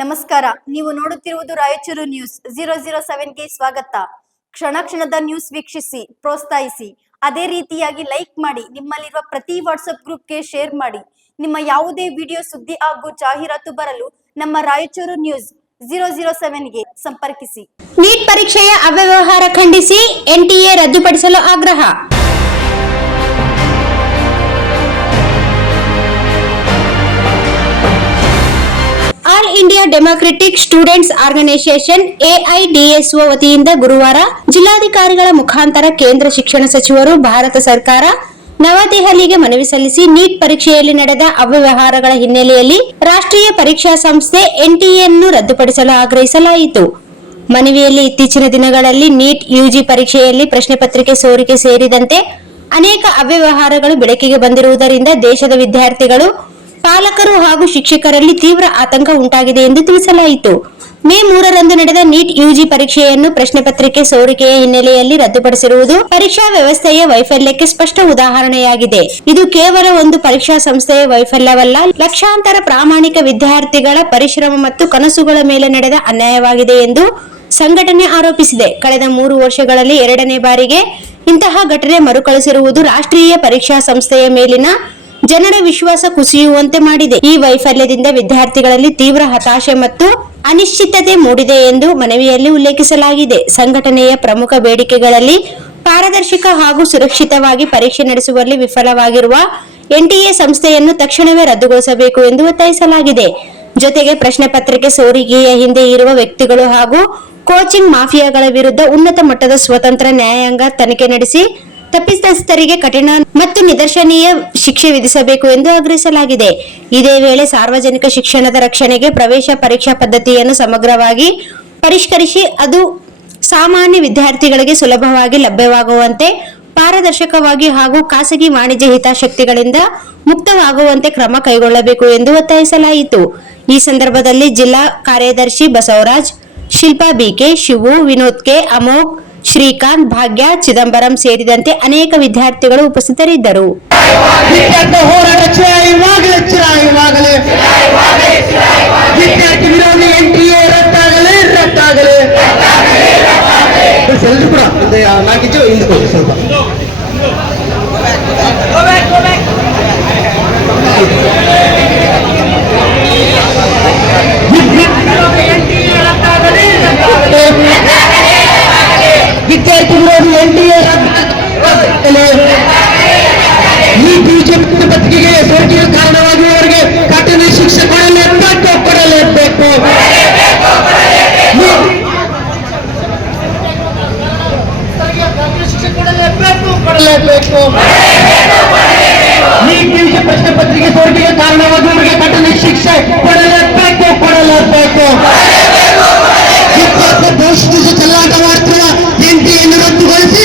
ನಮಸ್ಕಾರ. ನೀವು ನೋಡುತ್ತಿರುವುದು ರಾಯಚೂರು ನ್ಯೂಸ್ 007ಗೆ ಸ್ವಾಗತ. ಕ್ಷಣ ಕ್ಷಣದ ನ್ಯೂಸ್ ವೀಕ್ಷಿಸಿ, ಪ್ರೋತ್ಸಾಹಿಸಿ. ಅದೇ ರೀತಿಯಾಗಿ ಲೈಕ್ ಮಾಡಿ, ನಿಮ್ಮಲ್ಲಿರುವ ಪ್ರತಿ ವಾಟ್ಸ್ಆಪ್ ಗ್ರೂಪ್ಗೆ ಶೇರ್ ಮಾಡಿ. ನಿಮ್ಮ ಯಾವುದೇ ವಿಡಿಯೋ, ಸುದ್ದಿ ಹಾಗೂ ಜಾಹೀರಾತು ಬರಲು ನಮ್ಮ ರಾಯಚೂರು ನ್ಯೂಸ್ 007ಗೆ ಸಂಪರ್ಕಿಸಿ. ನೀಟ್ ಪರೀಕ್ಷೆಯ ಅವ್ಯವಹಾರ ಖಂಡಿಸಿ ಎನ್ಟಿಎ ರದ್ದುಪಡಿಸಲು ಆಗ್ರಹ. All India democratic students organisation AIDSO ವತಿಯಿಂದ ಗುರುವಾರ ಜಿಲ್ಲಾಧಿಕಾರಿಗಳ ಮುಖಾಂತರ ಕೇಂದ್ರ ಶಿಕ್ಷಣ ಸಚಿವರು, ಭಾರತ ಸರ್ಕಾರ ನವದೆಹಲಿಗೆ ಮನವಿ ಸಲ್ಲಿಸಿ ನೀಟ್ ಪರೀಕ್ಷೆಯಲ್ಲಿ ನಡೆದ ಅವ್ಯವಹಾರಗಳ ಹಿನ್ನೆಲೆಯಲ್ಲಿ ರಾಷ್ಟ್ರೀಯ ಪರೀಕ್ಷಾ ಸಂಸ್ಥೆ ಎನ್ಟಿಎನ್ನು ರದ್ದುಪಡಿಸಲು ಆಗ್ರಹಿಸಲಾಯಿತು. ಮನವಿಯಲ್ಲಿ ಇತ್ತೀಚಿನ ದಿನಗಳಲ್ಲಿ ನೀಟ್ ಯುಜಿ ಪರೀಕ್ಷೆಯಲ್ಲಿ ಪ್ರಶ್ನೆ ಪತ್ರಿಕೆ ಸೋರಿಕೆ ಸೇರಿದಂತೆ ಅನೇಕ ಅವ್ಯವಹಾರಗಳು ಬೆಳಕಿಗೆ ಬಂದಿರುವುದರಿಂದ ದೇಶದ ವಿದ್ಯಾರ್ಥಿಗಳು, ಪಾಲಕರು ಹಾಗೂ ಶಿಕ್ಷಕರಲ್ಲಿ ತೀವ್ರ ಆತಂಕ ಉಂಟಾಗಿದೆ ಎಂದು ತಿಳಿಸಲಾಯಿತು. ಮೇ 3ರಂದು ನಡೆದ ನೀಟ್ ಯುಜಿ ಪರೀಕ್ಷೆಯನ್ನು ಪ್ರಶ್ನೆ ಪತ್ರಿಕೆ ಸೋರಿಕೆಯ ಹಿನ್ನೆಲೆಯಲ್ಲಿ ರದ್ದುಪಡಿಸಿರುವುದು ಪರೀಕ್ಷಾ ವ್ಯವಸ್ಥೆಯ ವೈಫಲ್ಯಕ್ಕೆ ಸ್ಪಷ್ಟ ಉದಾಹರಣೆಯಾಗಿದೆ. ಇದು ಕೇವಲ ಒಂದು ಪರೀಕ್ಷಾ ಸಂಸ್ಥೆಯ ವೈಫಲ್ಯವಲ್ಲ, ಲಕ್ಷಾಂತರ ಪ್ರಾಮಾಣಿಕ ವಿದ್ಯಾರ್ಥಿಗಳ ಪರಿಶ್ರಮ ಮತ್ತು ಕನಸುಗಳ ಮೇಲೆ ನಡೆದ ಅನ್ಯಾಯವಾಗಿದೆ ಎಂದು ಸಂಘಟನೆ ಆರೋಪಿಸಿದೆ. ಕಳೆದ 3 ವರ್ಷಗಳಲ್ಲಿ 2ನೇ ಬಾರಿಗೆ ಇಂತಹ ಘಟನೆ ಮರುಕಳಿಸಿರುವುದು ರಾಷ್ಟ್ರೀಯ ಪರೀಕ್ಷಾ ಸಂಸ್ಥೆಯ ಮೇಲಿನ ಜನರ ವಿಶ್ವಾಸ ಕುಸಿಯುವಂತೆ ಮಾಡಿದೆ. ಈ ವೈಫಲ್ಯದಿಂದ ವಿದ್ಯಾರ್ಥಿಗಳಲ್ಲಿ ತೀವ್ರ ಹತಾಶೆ ಮತ್ತು ಅನಿಶ್ಚಿತತೆ ಮೂಡಿದೆ ಎಂದು ಮನವಿಯಲ್ಲಿ ಉಲ್ಲೇಖಿಸಲಾಗಿದೆ. ಸಂಘಟನೆಯ ಪ್ರಮುಖ ಬೇಡಿಕೆಗಳಲ್ಲಿ ಪಾರದರ್ಶಕ ಹಾಗೂ ಸುರಕ್ಷಿತವಾಗಿ ಪರೀಕ್ಷೆ ನಡೆಸುವಲ್ಲಿ ವಿಫಲವಾಗಿರುವ ಎನ್ಟಿಎ ಸಂಸ್ಥೆಯನ್ನು ತಕ್ಷಣವೇ ರದ್ದುಗೊಳಿಸಬೇಕು ಎಂದು ಒತ್ತಾಯಿಸಲಾಗಿದೆ. ಜೊತೆಗೆ ಪ್ರಶ್ನೆ ಪತ್ರಿಕೆ ಸೋರಿಕೆಯ ಹಿಂದೆ ಇರುವ ವ್ಯಕ್ತಿಗಳು ಹಾಗೂ ಕೋಚಿಂಗ್ ಮಾಫಿಯಾಗಳ ವಿರುದ್ಧ ಉನ್ನತ ಮಟ್ಟದ ಸ್ವತಂತ್ರ ನ್ಯಾಯಾಂಗ ತನಿಖೆ ನಡೆಸಿ ತಪ್ಪಿತಸ್ಥರಿಗೆ ಕಠಿಣ ಮತ್ತು ನಿದರ್ಶನೀಯ ಶಿಕ್ಷೆ ವಿಧಿಸಬೇಕು ಎಂದು ಆಗ್ರಹಿಸಲಾಗಿದೆ. ಇದೇ ವೇಳೆ ಸಾರ್ವಜನಿಕ ಶಿಕ್ಷಣದ ರಕ್ಷಣೆಗೆ ಪ್ರವೇಶ ಪರೀಕ್ಷಾ ಪದ್ಧತಿಯನ್ನು ಸಮಗ್ರವಾಗಿ ಪರಿಷ್ಕರಿಸಿ ಅದು ಸಾಮಾನ್ಯ ವಿದ್ಯಾರ್ಥಿಗಳಿಗೆ ಸುಲಭವಾಗಿ ಲಭ್ಯವಾಗುವಂತೆ, ಪಾರದರ್ಶಕವಾಗಿ ಹಾಗೂ ಖಾಸಗಿ ವಾಣಿಜ್ಯ ಹಿತಾಸಕ್ತಿಗಳಿಂದ ಮುಕ್ತವಾಗುವಂತೆ ಕ್ರಮ ಕೈಗೊಳ್ಳಬೇಕು ಎಂದು ಒತ್ತಾಯಿಸಲಾಯಿತು. ಈ ಸಂದರ್ಭದಲ್ಲಿ ಜಿಲ್ಲಾ ಕಾರ್ಯದರ್ಶಿ ಬಸವರಾಜ್, ಶಿಲ್ಪಾ ಬಿಕೆ, ಶಿವು, ವಿನೋದ್ ಕೆ, ಅಮೋಘ್, ಶ್ರೀಕಾಂತ್, ಭಾಗ್ಯ, ಚಿದಂಬರಂ ಸೇರಿದಂತೆ ಅನೇಕ ವಿದ್ಯಾರ್ಥಿಗಳು ಉಪಸ್ಥಿತರಿದ್ದರು. ವಿದ್ಯಾರ್ಥಿ ವಿರೋಧಿ ಎನ್ಟಿಎ ಈ ಬಿಜೆಪಿ ಪತ್ರಿಕೆಗೆ ಸೋರಿಕೆಗೆ ಕಾರಣವಾಗಿರುವವರಿಗೆ ಕಠಿಣ ಶಿಕ್ಷೆ ಕೊಡಲೇಬೇಕು. ಈ ಬಿಜೆಪಿ ಪ್ರಶ್ನೆ ಪತ್ರಿಕೆ ಸೋರಿಕೆಗೆ ಕಾರಣವಾಗಿರುವವರಿಗೆ ಕಠಿಣ ಶಿಕ್ಷೆ ಕೊಡಲೇಬೇಕು. ದೇಶ ಚೆಲ್ಲಾಟವಾಡ್ತಿರುವ ಎನ್ಟಿಎನ್ನು ರದ್ದುಗೊಳಿಸಿ.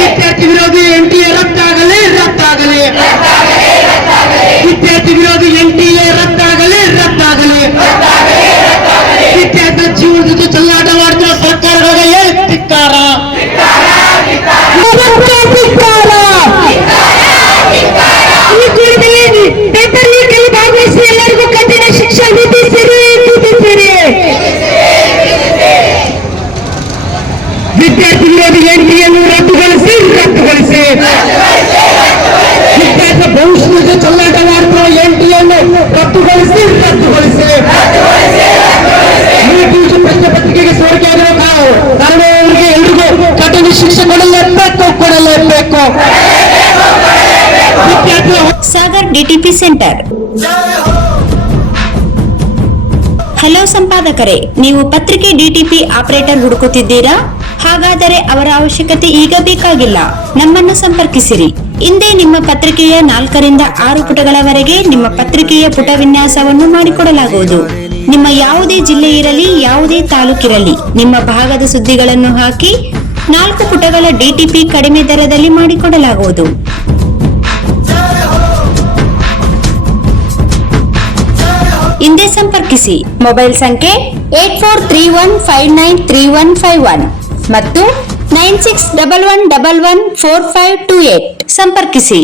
ವಿದ್ಯಾರ್ಥಿ ವಿರೋಧಿ ಎನ್ಟಿಎ ರದ್ದಾಗಲಿ. ವಿದ್ಯಾರ್ಥಿ ವಿರೋಧಿ ಎನ್ಟಿಎ ರದ್ದಾಗಲಿ. ವಿದ್ಯಾರ್ಥಿ ವಿರೋಧಿ ಎನ್ಟಿಎ ರದ್ದಾಗಲಿ. ವಿದ್ಯಾರ್ಥಿ ಜೀವನ ಜೊತೆ ಚೆಲ್ಲಾಟವಾಡ್ತಿರುವ ಸರ್ಕಾರಗಳಿಗೆ ಧಿಕ್ಕಾರ. ಎಲ್ಲರಿಗೂ ಕಠಿಣ ಶಿಕ್ಷೆ ವಿಧಿಸಿರಿ. ವಿದ್ಯಾರ್ಥಿ ವಿರೋಧಿ ಎನ್ಟಿಎನ್ನು ರದ್ದುಗೊಳಿಸಿ. ವಿದ್ಯಾರ್ಥಿ ಭವಿಷ್ಯದ ಚೆಲ್ಲಾಟವಾಡ್ತಿರುವ ಎನ್ಟಿಎನ್ನು ರದ್ದುಗೊಳಿಸಿ. ಪ್ರಶ್ನೆ ಪತ್ರಿಕೆಗೆ ಸೋರಿಕೆಯಾಗಿರುವ ಕಾರಣವರಿಗೆ ಎಲ್ರಿಗೂ ಕಠಿಣ ಶಿಕ್ಷೆ ಕೊಡಲೇಬೇಕು. Sagar DTP centre. ಹಲೋ ಸಂಪಾದಕರೇ, ನೀವು ಪತ್ರಿಕೆ ಡಿಟಿಪಿ ಆಪರೇಟರ್ ಹುಡುಕುತ್ತಿದ್ದೀರಾ? ಹಾಗಾದರೆ ಅವರ ಅವಶ್ಯಕತೆ ಈಗ ಬೇಕಾಗಿಲ್ಲ. ನಮ್ಮನ್ನು ಸಂಪರ್ಕಿಸಿರಿ. ಇಂದೇ ನಿಮ್ಮ ಪತ್ರಿಕೆಯ 4ರಿಂದ 6 ಪುಟಗಳವರೆಗೆ ನಿಮ್ಮ ಪತ್ರಿಕೆಯ ಪುಟ ವಿನ್ಯಾಸವನ್ನು ಮಾಡಿಕೊಡಲಾಗುವುದು. ನಿಮ್ಮ ಯಾವುದೇ ಜಿಲ್ಲೆ ಇರಲಿ, ಯಾವುದೇ ತಾಲೂಕಿರಲಿ, ನಿಮ್ಮ ಭಾಗದ ಸುದ್ದಿಗಳನ್ನು ಹಾಕಿ 4 ಪುಟಗಳ ಡಿಟಿಪಿ ಕಡಿಮೆ ದರದಲ್ಲಿ ಮಾಡಿಕೊಡಲಾಗುವುದು. ಹಿಂದೆ ಸಂಪರ್ಕಿಸಿ. ಮೊಬೈಲ್ ಸಂಖ್ಯೆ 8431593151 ಮತ್ತು 9611114528 ಸಂಪರ್ಕಿಸಿ.